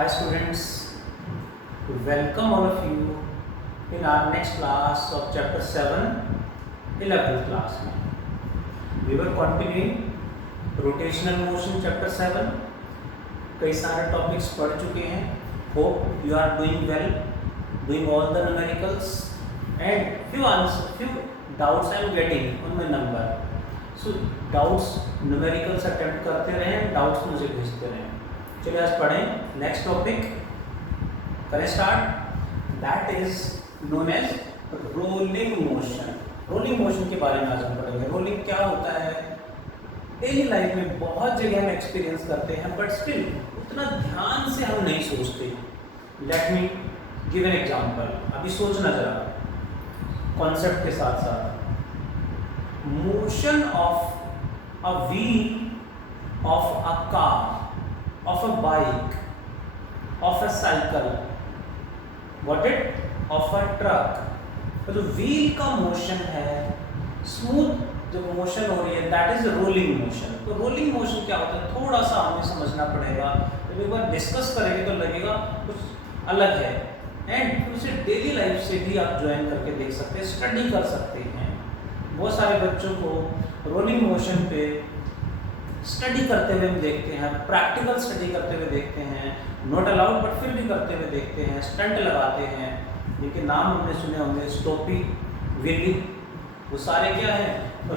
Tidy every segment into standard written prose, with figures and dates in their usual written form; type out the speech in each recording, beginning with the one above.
Hi students, welcome all of you in our next class of chapter 7, 11th class. We were continuing rotational motion chapter 7. कई सारे topics पढ़ चुके हैं. Hope you are doing well, doing all the numericals and few doubts I am getting on my number. So doubts numericals attempt करते रहें, doubts मुझे भेजते रहें. चलिए आज पढ़ें नेक्स्ट टॉपिक. करें start. That is known as rolling motion. Rolling motion के बारे में आज हम पढ़ेंगे. रोलिंग क्या होता है? डेली लाइफ में बहुत जगह हम एक्सपीरियंस करते हैं बट स्टिल उतना ध्यान से हम नहीं सोचते. Let me give an example. अभी सोचना जरा कॉन्सेप्ट के साथ साथ. Motion of a wheel of a car, of a bike, of a cycle, what it? Of a truck. तो जो व्हील का मोशन है, स्मूथ जो मोशन हो रही है, दैट इज रोलिंग मोशन. तो रोलिंग मोशन क्या होता है थोड़ा सा हमें समझना पड़ेगा. जब एक बार डिस्कस करेंगे तो लगेगा कुछ अलग है एंड उसे डेली लाइफ से भी आप ज्वाइन करके देख सकते हैं, स्टडी कर सकते हैं. बहुत सारे बच्चों को रोलिंग मोशन पे स्टडी करते हुए हम देखते हैं, प्रैक्टिकल स्टडी करते हुए देखते हैं, नॉट अलाउड बट फिर भी करते हुए देखते हैं, स्टंट लगाते हैं. जिनके नाम हमने सुने होंगे, स्टोपी, विली, वो सारे क्या हैं?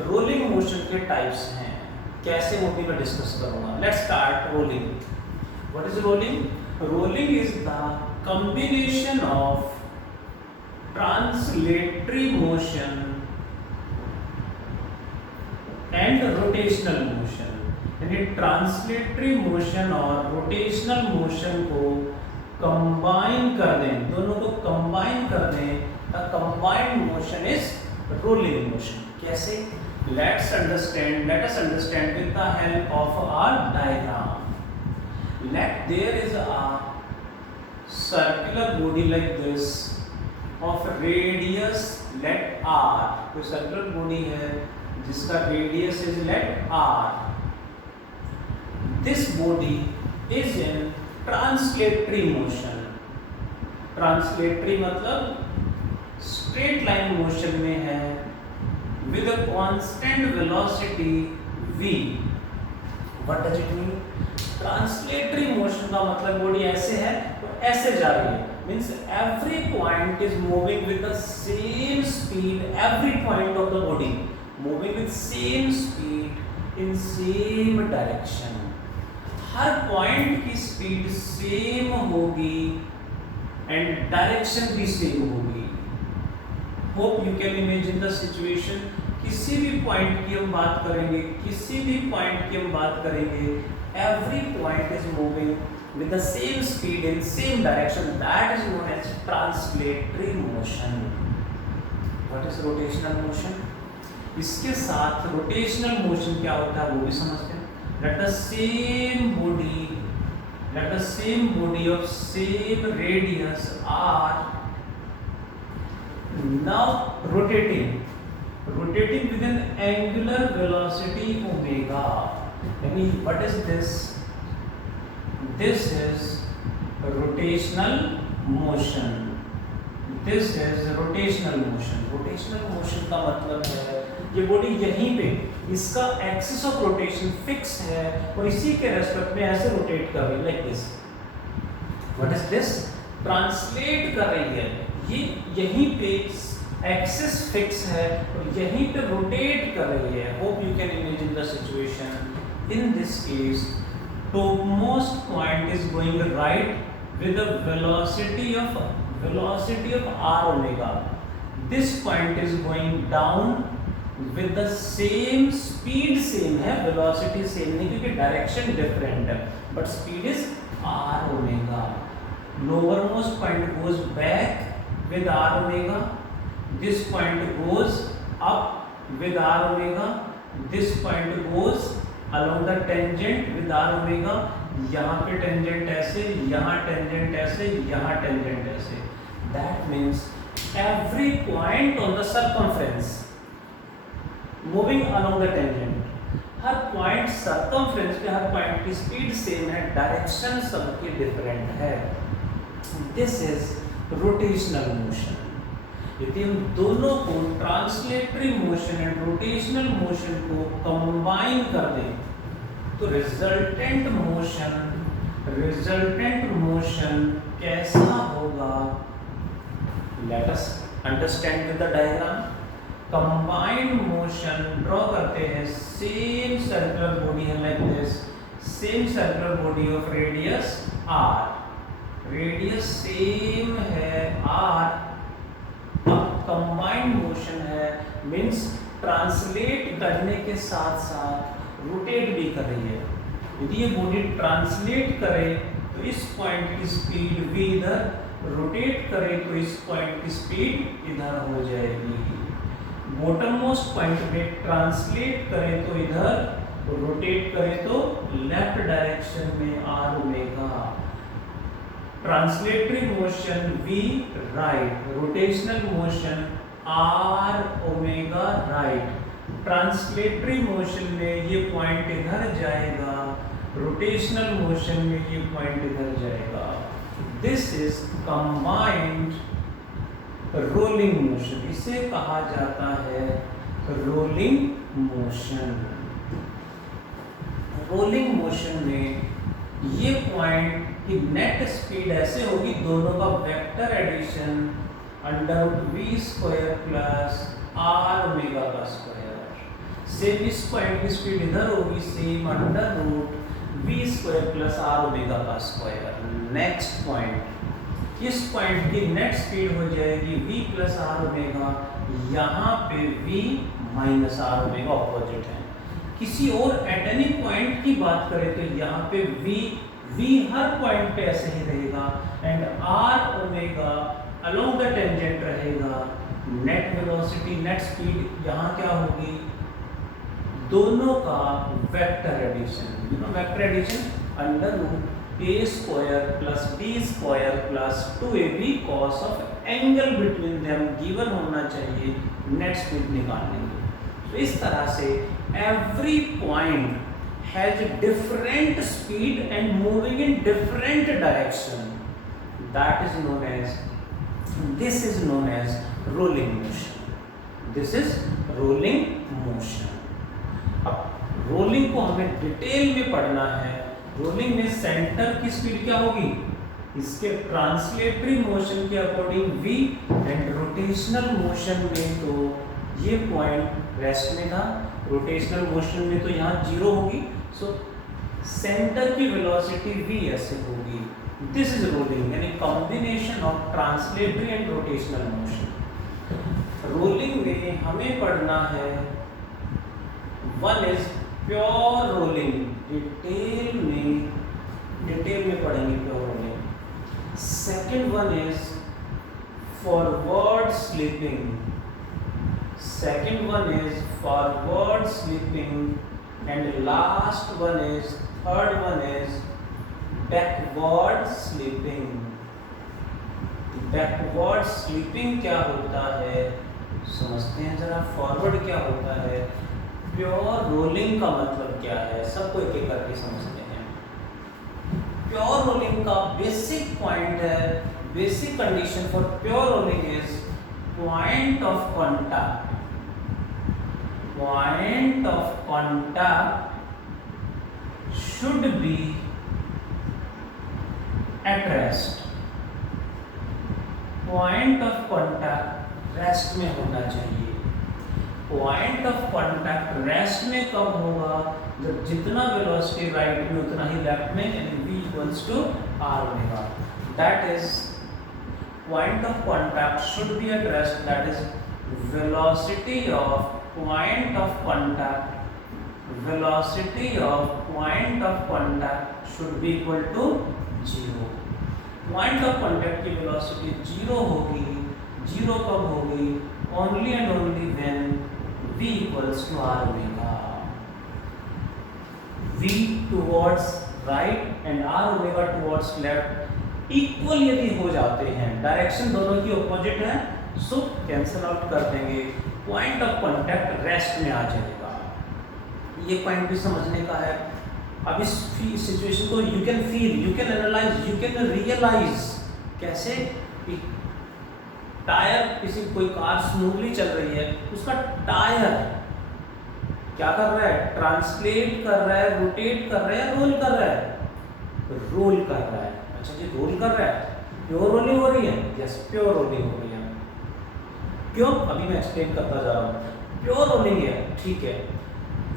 रोलिंग मोशन के टाइप्स हैं. कैसे वो भी मैं डिस्कस करूँगा. Let's start. Rolling. What is rolling? Rolling is the combination of translatory motion and rotational motion. यानी ट्रांसलेटरी मोशन और रोटेशनल मोशन को कंबाइन कर दें, दोनों को कंबाइन कर दें. The combined motion is rolling motion. कैसे? Let us understand with the help of our diagram. Let there is a circular body like this of radius let r. कोई circular body है जिसका radius is late r. This body is in translatory motion. Translatory मतलब straight line motion में है with a constant velocity v. What does it mean? Translatory motion का मतलब body ऐसे है तो ऐसे जा रही है. Means every point is moving with the same speed. Every point of the body moving with same speed in same direction. हर पॉइंट की स्पीड सेम होगी एंड डायरेक्शन भी सेम होगी. Hope you can imagine the situation. किसी भी point की हम बात करेंगे, every point is moving with the same speed in same direction. That is known as translatory motion. What is rotational motion? इसके साथ रोटेशनल मोशन क्या होता है वो भी समझते हैं. Let the same body of same radius r now rotating with an angular velocity omega. Yani what is this? This is rotational motion. Rotational motion का मतलब है ये बॉडी यहीं पे, इसका एक्सिस ऑफ रोटेशन फिक्स है और इसी के रेस्पेक्ट में ऐसे रोटेट कर रही है like this. What is this? Translate कर रही है. ये यहीं पे एक्सिस फिक्स है और यहीं पे रोटेट कर रही है. Hope you can imagine the situation. In this case topmost point is going right with a velocity of r omega. This point is going down with the same speed. same है, velocity same नहीं क्योंकि direction different है, but speed is r omega. Lowermost point goes back with r omega. This point goes up with r omega. This point goes along the tangent with r omega. यहाँ पे tangent ऐसे, यहाँ tangent ऐसे, यहाँ tangent ऐसे. That means every point on the circumference moving along the tangent, her point circumference पे हर point की speed same है, डायरेक्शन सबकी डिफरेंट है। This is rotational motion. यदि हम दोनों को translatory motion and rotational motion को कंबाइन कर दें तो रिजल्टेंट मोशन कैसा होगा? Late us understand with the diagram. Combined motion draw करते हैं। सेम सर्कुलर बॉडी है like this, same circular body of radius r, radius same है r। अब कंबाइंड मोशन है मींस ट्रांसलेट करने के साथ साथ रोटेट भी कर रही है। यदि ये बॉडी ट्रांसलेट करे तो इस पॉइंट की स्पीड v इधर, रोटेट करे तो इस पॉइंट की स्पीड इधर हो जाएगी। बॉटम मोस्ट पॉइंट पे ट्रांसलेट करें तो इधर, रोटेट करें तो लेफ्ट डायरेक्शन में r omega. Translatory motion v right, rotational motion r omega right. Translatory motion में ये पॉइंट इधर जाएगा, रोटेशनल मोशन में ये पॉइंट इधर जाएगा। This is combined rolling motion, इसे कहा जाता है रोलिंग मोशन। रोलिंग मोशन में ये पॉइंट की नेट स्पीड ऐसे होगी, दोनों का vector addition under v square plus r omega का स्क्वायर। सेम इस पॉइंट की स्पीड इधर होगी, same under root v square plus r omega का स्क्वायर। नेक्स्ट पॉइंट, इस पॉइंट की नेट स्पीड हो जाएगी v प्लस r ओमेगा, यहाँ पे v minus r omega opposite है। किसी और एट एनी पॉइंट की बात करें तो यहाँ पे v हर पॉइंट पे ऐसे ही रहेगा and r omega along the tangent रहेगा। नेट वेलोसिटी, नेट स्पीड यहाँ क्या होगी? दोनों का vector addition, vector addition under root a square plus b square plus 2ab cos of angle between them given होना चाहिए नेट स्पीड निकालने के। तो इस तरह से every point has different speed and moving in different direction. That is known as, this is known as rolling motion. This is rolling motion. अब rolling को हमें डिटेल में पढ़ना है। रोलिंग में सेंटर की स्पीड क्या होगी? इसके ट्रांसलेटरी मोशन के according v and rotational motion में तो ये पॉइंट रेस्ट में था, रोटेशनल मोशन में तो यहाँ 0 होगी। सो सेंटर की वेलोसिटी v ऐसे होगी। दिस इज रोलिंग, यानी combination of translatory and rotational motion. Rolling में हमें पढ़ना है, one is pure rolling, detail में पढ़ेंगे pure rolling. Second one is forward slipping, second one is forward slipping and last one is, third one is backward slipping. Backward slipping क्या होता है समझते हैं जरा। फॉरवर्ड क्या होता है, प्योर रोलिंग का मतलब क्या है, सबको एक एक करके समझते हैं। प्योर रोलिंग का बेसिक पॉइंट है, basic condition for pure rolling is point of contact. Point of contact should be at rest. Point of contact rest में होना चाहिए। पॉइंट ऑफ कॉन्टैक्ट रेस्ट में कब होगा? जब जितना वेलोसिटी राइट में उतना ही लेफ्ट में, यानी v equals to r omega. That is point of contact should be at rest, that is velocity of point of contact, velocity of point of contact should be equal to 0। Point of contact की velocity 0 होगी। 0 कब होगी? Only and only when v equals to r omega। v towards right and r omega towards left equal यदि हो जाते हैं, direction दोनों की ऑपोजिट है, सो कैंसिल आउट कर देंगे। पॉइंट ऑफ कॉन्टैक्ट रेस्ट में आ जाएगा। ये पॉइंट भी समझने का है। अब इस सिचुएशन को you can feel, you can analyse, you can realise. कैसे? कि टायर, किसी कोई कार स्मूथली चल रही है, उसका टायर क्या कर रहा है? ट्रांसलेट कर रहा है, रोटेट कर रहा है, रोल कर रहा है, रोल कर रहा है। अच्छा जी, रोल कर रहा है, प्योर रोलिंग हो रही है? यस, प्योर रोलिंग हो रही है। क्यों? अभी मैं एक्सप्लेन करता जा रहा हूँ। प्योर रोलिंग है, ठीक है।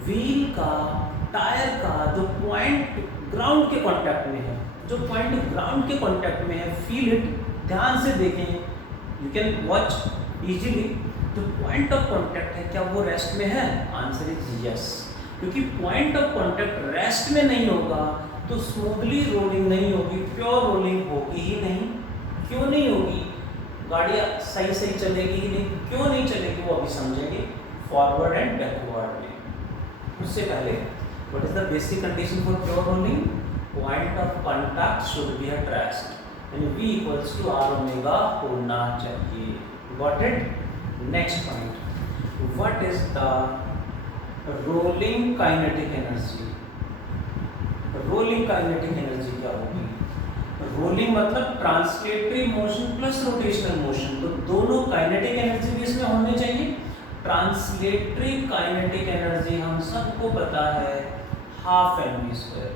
व्हील का, टायर का जो पॉइंट ग्राउंड के कांटेक्ट में है, जो पॉइंट ग्राउंड के कांटेक्ट में है, फील इट, ध्यान से देखें, यू कैन वॉच इजीली। जो पॉइंट ऑफ कांटेक्ट है, क्या वो रेस्ट में है? Answer is yes. क्योंकि पॉइंट ऑफ कांटेक्ट रेस्ट में नहीं होगा तो स्मूथली रोलिंग नहीं होगी, प्योर रोलिंग होगी ही नहीं। क्यों नहीं होगी? गाड़ियाँ सही सही चलेगी ही नहीं। क्यों नहीं चलेगी वो अभी समझेंगे फॉरवर्ड एंड बैकवर्ड में। उससे पहले what is the basic condition for pure rolling? Point of contact should be at rest, यानी V equals to R omega होना चाहिए। Got it? Next point, what is the rolling kinetic energy? Rolling kinetic energy क्या होगी? Rolling मतलब translatory motion plus rotational motion, तो दोनों kinetic energy भी इसमें होने चाहिए। ट्रांसलेटरी काइनेटिक एनर्जी हम सबको पता है half mv²।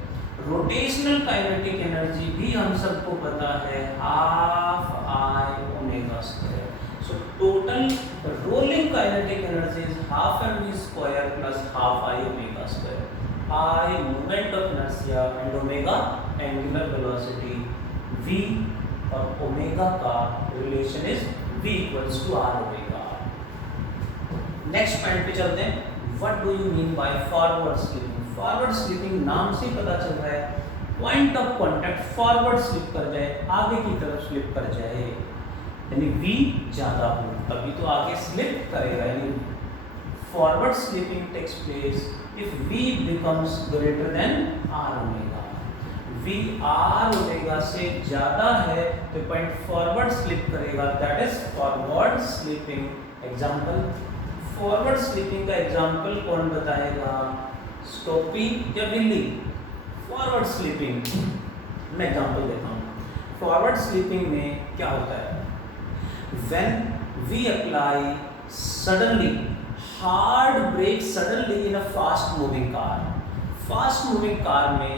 Rotational kinetic energy भी हम सबको पता है half I ω²। So total rolling kinetic energy is half mv² plus half I ω²। I moment of inertia and omega angular velocity, v और ओमेगा का relation is v equals to R omega. Next point पे चलते हैं। What do you mean by forward slipping? Forward slipping नाम से पता चल रहा है point of contact forward slip कर जाए, आगे की तरफ स्लिप कर जाए, यानी v ज्यादा हो तभी तो आगे स्लिप करेगा। यानी forward slipping takes place if v becomes greater than R omega. v R omega से ज्यादा है तो पॉइंट फॉरवर्ड स्लिप करेगा, that is forward slipping. Example, forward slipping का एग्जांपल कौन बताएगा? स्टोपी या बिल्ली? फॉरवर्ड स्लिपिंग मैं एग्जांपल देता हूँ। फॉरवर्ड स्लिपिंग में क्या होता है? When we apply suddenly hard brake suddenly in a fast moving car, fast moving car में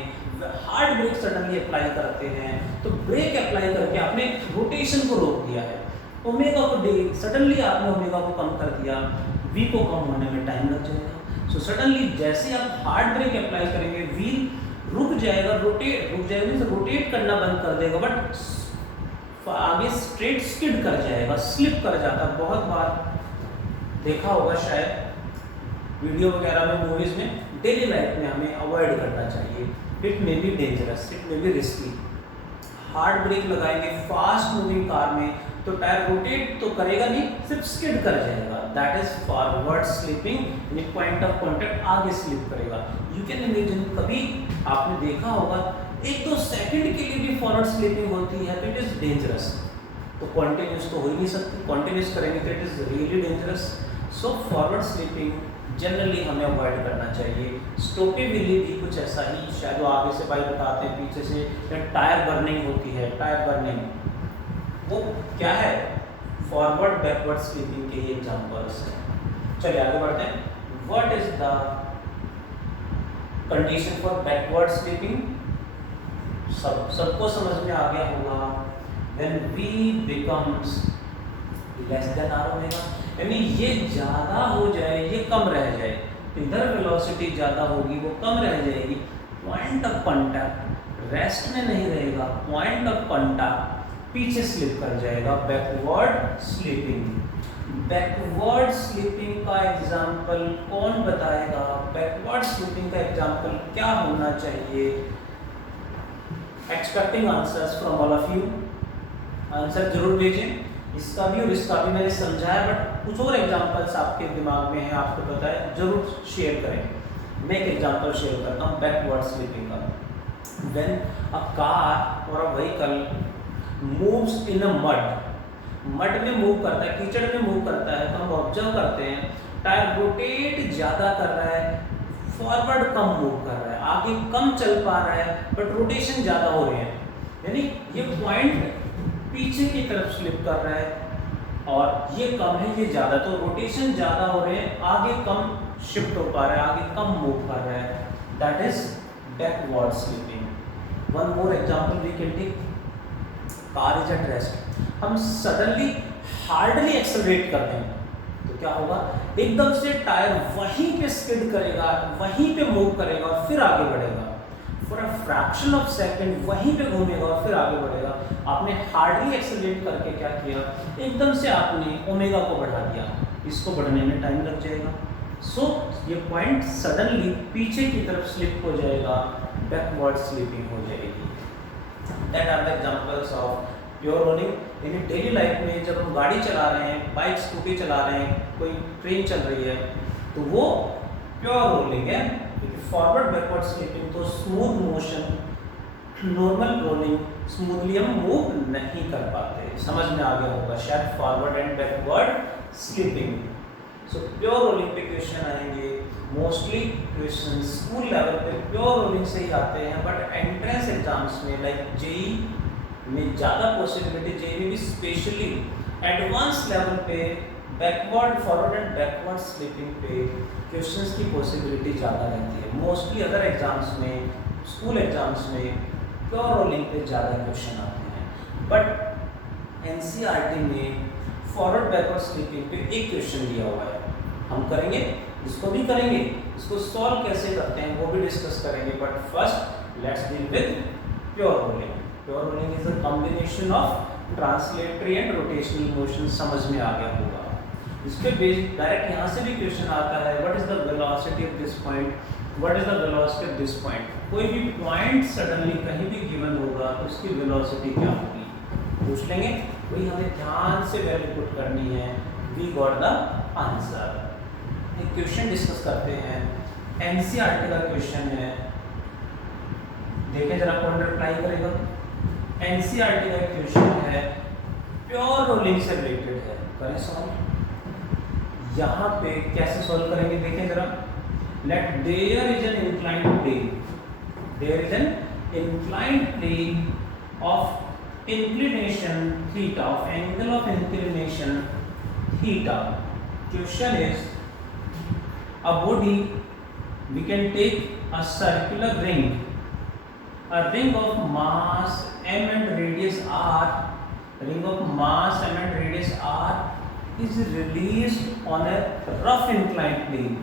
हार्ड ब्रेक सडनली अप्लाई करते हैं तो ब्रेक अप्लाई करके आपने रोटेशन को रोक दिया है, ओमेगा को सडनली आपने ओमेगा को कम कर दिया, वी को कम होने में टाइम लग जाएगा। सो सडनली जैसे आप हार्ड ब्रेक अप्लाई करेंगे व्हील रुक जाएगा, रोटेट करना बंद कर देगा, बट आगे स्ट्रेट स्किड कर जाएगा, स्लिप कर जाता है। बहुत बार देखा होगा शायद वीडियो वगैरह में, मूवीज में, डेली लाइफ में हमें अवॉइड करना चाहिए। It may be dangerous, it may be risky. Hard brake लगाएंगे फास्ट मूविंग कार में तो टायर रोटेट तो करेगा नहीं, सिर्फ स्किड कर जाएगा, दैट इज फॉरवर्ड स्लिपिंग। यानी पॉइंट ऑफ कांटेक्ट आगे स्लिप करेगा। यू कैन इमेजिन, कभी आपने देखा होगा 1-2 सेकंड के लिए भी फॉरवर्ड स्लिपिंग होती है तो इट इज डेंजरस। तो कॉन्टिन्यूस तो हो ही नहीं सकती, कॉन्टिन्यूस करेंगे तो it is really dangerous. So forward slipping generally हमें अवॉइड करना चाहिए। स्टोपी विली भी कुछ ऐसा ही, शायद वो आगे से भाई बताते हैं, पीछे से टायर बर्निंग होती है, टायर बर्निंग वो क्या है? फॉरवर्ड बैकवर्ड स्लिपिंग के ये एग्जांपल्स हैं। चलिए आगे बढ़ते हैं। What is the condition for backward slipping? सबको समझ में आ गया होगा। When v becomes less than R omega, यानी ये ज़्यादा हो जाए, ये कम रह जाए, इधर वेलोसिटी ज़्यादा होगी, वो कम रह जाएगी। पॉइंट ऑफ कांटेक्ट रेस्ट में नहीं रहेगा, पॉइंट ऑफ कांटेक्ट पीछे स्लिप कर जाएगा, बैकवर्ड स्लिपिंग। बैकवर्ड स्लिपिंग का एग्जाम्पल कौन बताएगा? बैकवर्ड स्लिपिंग का एग्जाम्पल क्या होना चाहिए? Expecting answers from all of you. Answer जरूर भेजें, इसका भी और इसका भी मैंने समझाया, बट कुछ और एग्जांपल्स आपके दिमाग में है, आपको पता है, जरूर शेयर करें। मैं एक एग्जांपल शेयर करता हूँ बैकवर्ड स्लिपिंग का। व्हेन अ कार और a vehicle moves in a mud में मूव करता है, कीचड़ में मूव करता है, तो हम ऑब्जर्व करते हैं टायर रोटेट ज़्यादा कर रहा है फॉरवर्ड कम मूव कर रहा है, आगे कम चल पा रहा है, बट रोटेशन ज्यादा हो रही है, यानी ये पॉइंट पीछे की तरफ स्लिप कर रहा है और ये कम है, ये ज्यादा, तो रोटेशन ज्यादा हो रहे हैं, आगे कम शिफ्ट हो पा रहा है, आगे कम मूव कर रहा है, that is backward slipping. One more example we can take, car is at rest, हम सडनली हार्डली एक्सेलरेट कर दें तो क्या होगा, एकदम से टायर वहीं पे स्किड करेगा, वहीं पे मूव करेगा और फिर आगे बढ़ेगा, for a fraction of second वहीं पे घूमेगा और फिर आगे बढ़ेगा। आपने हार्डली एक्सेलरेट करके क्या किया, एकदम से आपने ओमेगा को बढ़ा दिया, इसको बढ़ने में टाइम लग जाएगा, सो ये पॉइंट सडनली पीछे की तरफ स्लिप हो जाएगा, बैकवर्ड स्लिपिंग हो जाएगी। That are the examples of pure rolling. In daily life में जब हम गाड़ी चला रहे हैं, बाइक स्कूटी चला रहे हैं, कोई ट्रेन चल रही है, तो वो प्योर रोलिंग है। फॉरवर्ड बैकवर्ड स्लिपिंग तो smooth motion, normal rolling smoothly हम मूव नहीं कर पाते। समझ में आ गया होगा शायद forward and backward slipping. So pure rolling पे क्वेश्चन आएंगे, मोस्टली क्वेश्चन स्कूल लेवल पे प्योर रोलिंग से ही आते हैं, बट एंट्रेंस एग्जाम्स में लाइक जेई में ज़्यादा पॉसिबिलिटी, जेई में स्पेशली एडवांस लेवल पे backward forward and backward slipping पे क्वेश्चंस की पॉसिबिलिटी ज़्यादा रहती है। मोस्टली अदर एग्जाम्स में, स्कूल एग्जाम्स में प्योर रोलिंग पे ज़्यादा क्वेश्चन आते हैं, बट एनसीईआरटी में फॉरवर्ड बैकवर्ड स्लिपिंग पे एक क्वेश्चन दिया हुआ है, हम करेंगे, इसको भी करेंगे, इसको सॉल्व कैसे करते हैं वो भी डिस्कस करेंगे, but first let's deal with pure rolling. Pure rolling is a combination of translatory and rotational motion, समझ में आ गया होगा। इस पे बेस्ड डायरेक्ट यहाँ से भी क्वेश्चन आता है, what is the velocity of this point, what is the velocity of this point. कोई भी पॉइंट सडनली कहीं भी गिवन होगा तो उसकी वेलोसिटी क्या होगी पूछ लेंगे, वही हमें ध्यान से वैल्यू पुट करनी है, वी गॉट द आंसर। एक क्वेश्चन डिस्कस करते हैं, एनसीईआरटी का क्वेश्चन है, देखें जरा कौन रिप्लाई करेगा। एनसीईआरटी का क्वेश्चन है, प्योर रोलिंग से रिलेटेड है, करें सॉल्व। यहाँ पे कैसे सॉल्व करेंगे देखें जरा, let there is an inclined plane, there is an inclined plane of inclination theta, of angle of inclination theta. Question is a body, we can take a circular ring, a ring of mass m and radius r, ring of mass m and radius r is released on a rough inclined plane,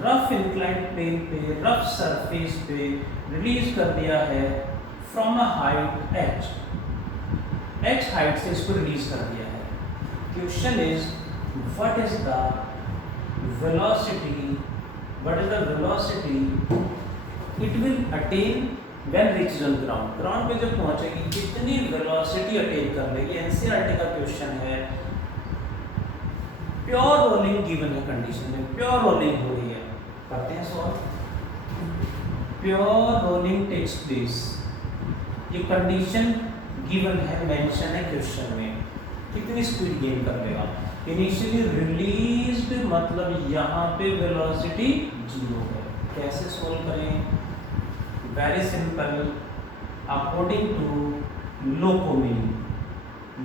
rough inclined plane पे, rough surface पे release कर दिया है from a height h, h height से इसको release कर दिया है। Question is what is the velocity, what is the velocity it will attain when reaches on ground, ground पे जब पहुंचेगी कितनी वेलोसिटी अटेन कर लेगी। एनसीईआरटी का क्वेश्चन है, प्योर रोलिंग गिवन है, कंडीशन में प्योर रोलिंग हो रही है, करते हैं solve. Pure rolling takes place, ये कंडीशन गिवन है, मेंशन है क्वेश्चन में, कितनी स्पीड गेन कर लेगा। इनिशियली रिलीज्ड मतलब यहाँ पे वेलोसिटी 0 है, कैसे सोल्व करें, very simple, according to LOCOME.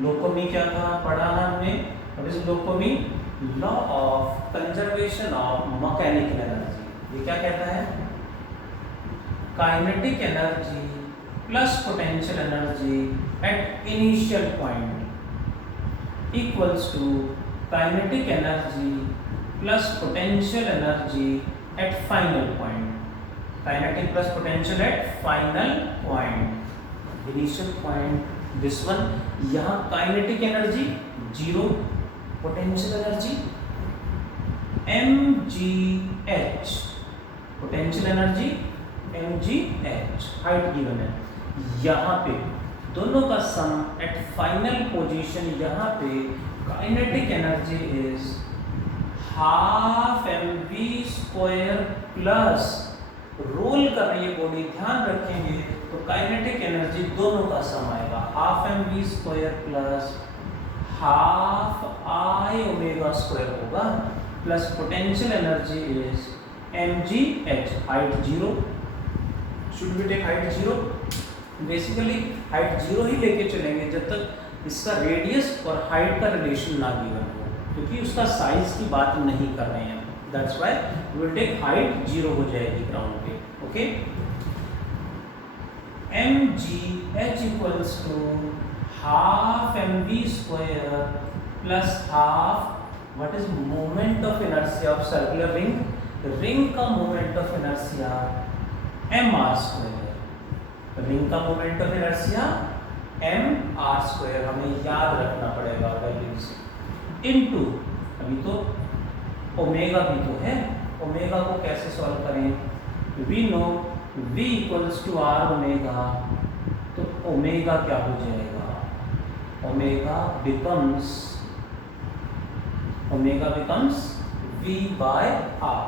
LOCOME क्या था पढ़ा हमने, what is LOCOME, law of conservation of mechanical energy. ये क्या कहता है, kinetic energy plus potential energy at initial point equals to kinetic energy plus potential energy at final point, kinetic plus potential at final point, initial point this one. यहाँ kinetic energy 0, potential energy mgh, potential energy mgh, height given है। यहाँ पे दोनों का सम eight final position, यहाँ पे kinetic energy is half mv² plus, roll कर रही है बॉडी, ध्यान रखेंगे तो काइनेटिक एनर्जी दोनों का सम आएगा, half mv² plus half I ω² होगा, plus potential energy is mgh, height 0, should be take height 0। Basically height 0 ही लेके चलेंगे जब तक इसका रेडियस और हाइट का रिलेशन ना गिवन हो, क्योंकि उसका साइज की बात नहीं कर रहे हैं। That's why we will take height 0 हो जाएगी ग्राउंड पे। Okay, mgh equals to half mv square plus half what is moment of inertia of circular ring, ring का moment of inertia mr square, ring का moment of inertia mr square, हमें याद रखना पड़ेगा values, into अभी तो omega भी तो है, ओमेगा को कैसे सॉल्व करें, we know v equals to r omega, तो ओमेगा क्या हो जाएगा, omega becomes v by r,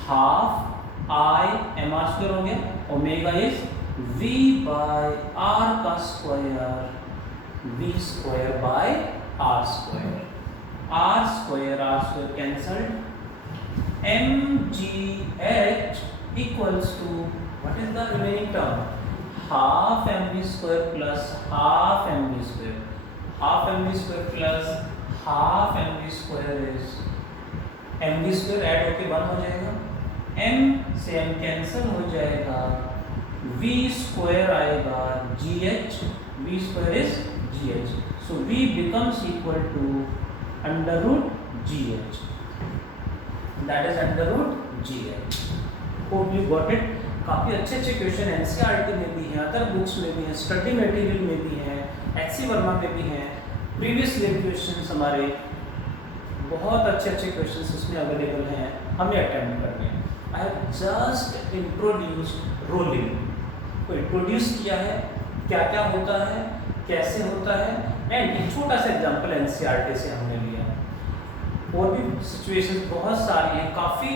half I m r square हो गया, omega is v by r का स्क्वायर, v square by r square, r square cancelled, mgh equals to what is the remaining term, half mv square plus half mv square, half mv square plus half mv square is mv square add होके 1 हो जाएगा, m से m cancel हो जाएगा, v square आएगा, gh, v square is gh, so v becomes equal to under root gh, that is under root gh. Hope you got it. काफ़ी अच्छे question NCERT में भी हैं, अदर बुक्स में भी हैं, स्टडी मटेरियल में भी हैं, एचसी वर्मा में भी हैं, प्रीवियस ईयर क्वेश्चंस हमारे बहुत अच्छे क्वेश्चंस इसमें अवेलेबल हैं, हमें अटेम्प्ट करने हैं। I have just introduced rolling को इंट्रोड्यूस किया है, क्या क्या होता है, कैसे होता है, एंड एक छोटा सा एग्जाम्पल एनसीईआरटी से हमने लिया। और भी सिचुएशंस बहुत सारी हैं, काफ़ी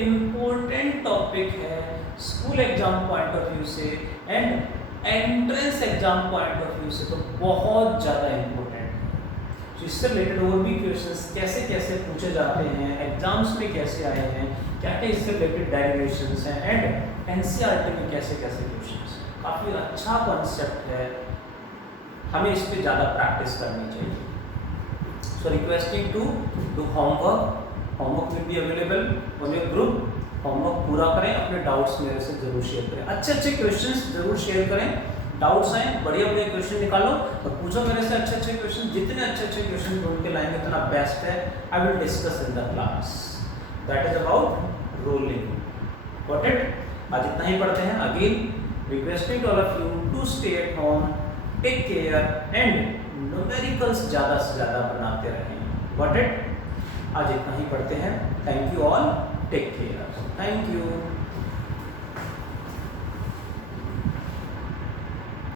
इम्पोर्टेंट टॉपिक है school exam point of view से and entrance exam point of view से तो बहुत ज़्यादा इम्पोर्टेंट है। तो इससे रिलेटेड और भी क्वेश्चंस कैसे कैसे पूछे जाते हैं, एग्जाम्स में कैसे आए हैं, क्या क्या इससे रिलेटेड डेरिवेशंस हैं, एंड एनसीईआरटी में कैसे कैसे क्वेश्चंस हैं। काफ़ी अच्छा कॉन्सेप्ट है, हमें इस पर ज़्यादा प्रैक्टिस करनी चाहिए। So requesting to do homework, homework will be available on your group. Homework पूरा करें, अपने डाउट्स मेरे से जरूर शेयर करें, अच्छे क्वेश्चंस जरूर शेयर करें, डाउट्स आए बढ़िया क्वेश्चन निकालो और पूछो मेरे से अच्छे क्वेश्चन, जितने अच्छे क्वेश्चन ढूंढ के लाएंगे उतना बेस्ट है। I will discuss in the class, that is about rolling, got it. आज इतना ही पढ़ते हैं। Again requesting to all of you to stay at home, take care and numericals ज़्यादा से ज़्यादा बनाते रहें, गॉट इट। आज इतना ही पढ़ते हैं। Thank you all, take care, thank you.